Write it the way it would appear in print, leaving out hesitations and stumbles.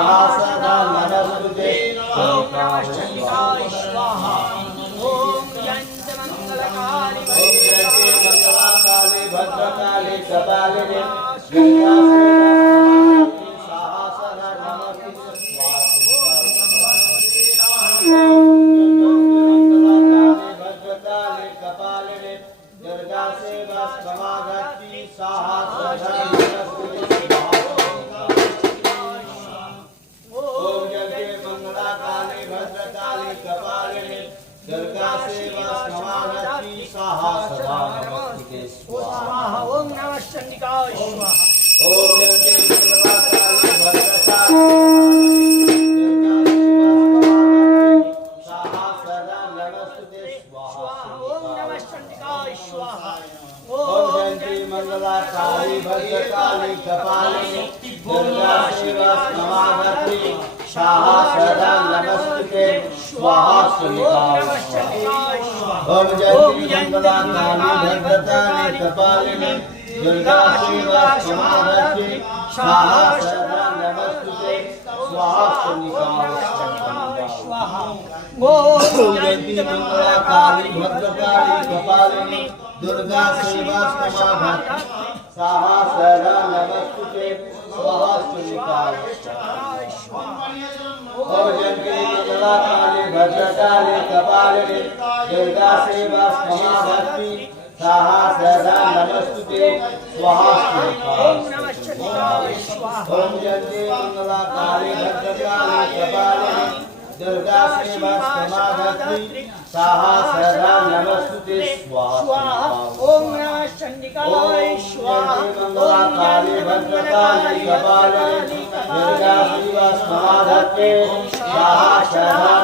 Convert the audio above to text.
सदा नमस्तुते ओम नमः शिवाय स्वाहा ओम जयंत मंगलकारी मंगलाकाली भद्रकाली कपालिनी दुर्गा सेवा समागति ओम जय मंगलाकाली भद्रकाली कपालिनी दुर्गा सेवा समागति स्वाहा सदा नमस्ते स्वाहा ओम नमः चंडिकाय स्वाहा ओम जय मंगलाकाली भद्रकाली मंगलाकाली भद्रकाली कपालिनी दुर्गा शिवा समागति स्वाहा सदा नमस्ते स्वाहा ओम जय मंगलाकाली भद्रकाली कपालिनी दुर्गा शिवा समागति स्वाहा सदा नमस्ते स्वाहा ओम जय मंगलाकाली भद्रकाली कपालिनी दुर्गा सेवा समागति स्वाहा सदा नमस्ते स्वाहा ओम जय मंगलाकाली भद्रकाली कपालिनी दुर्गा सेवा समागति स्वाहा सदा नमस्ते स्वाहा ओम जय मंगलाकाली भद्रकाली कपालिनी दुर्गा सेवा समागति स्वाहा सदा नमस्ते स्वाहा ओम नमः चंडिकाय स्वाहा मंगलाकाली भद्रकाली कपालिनी दुर्गा सेवा समागति स्वाहा सदा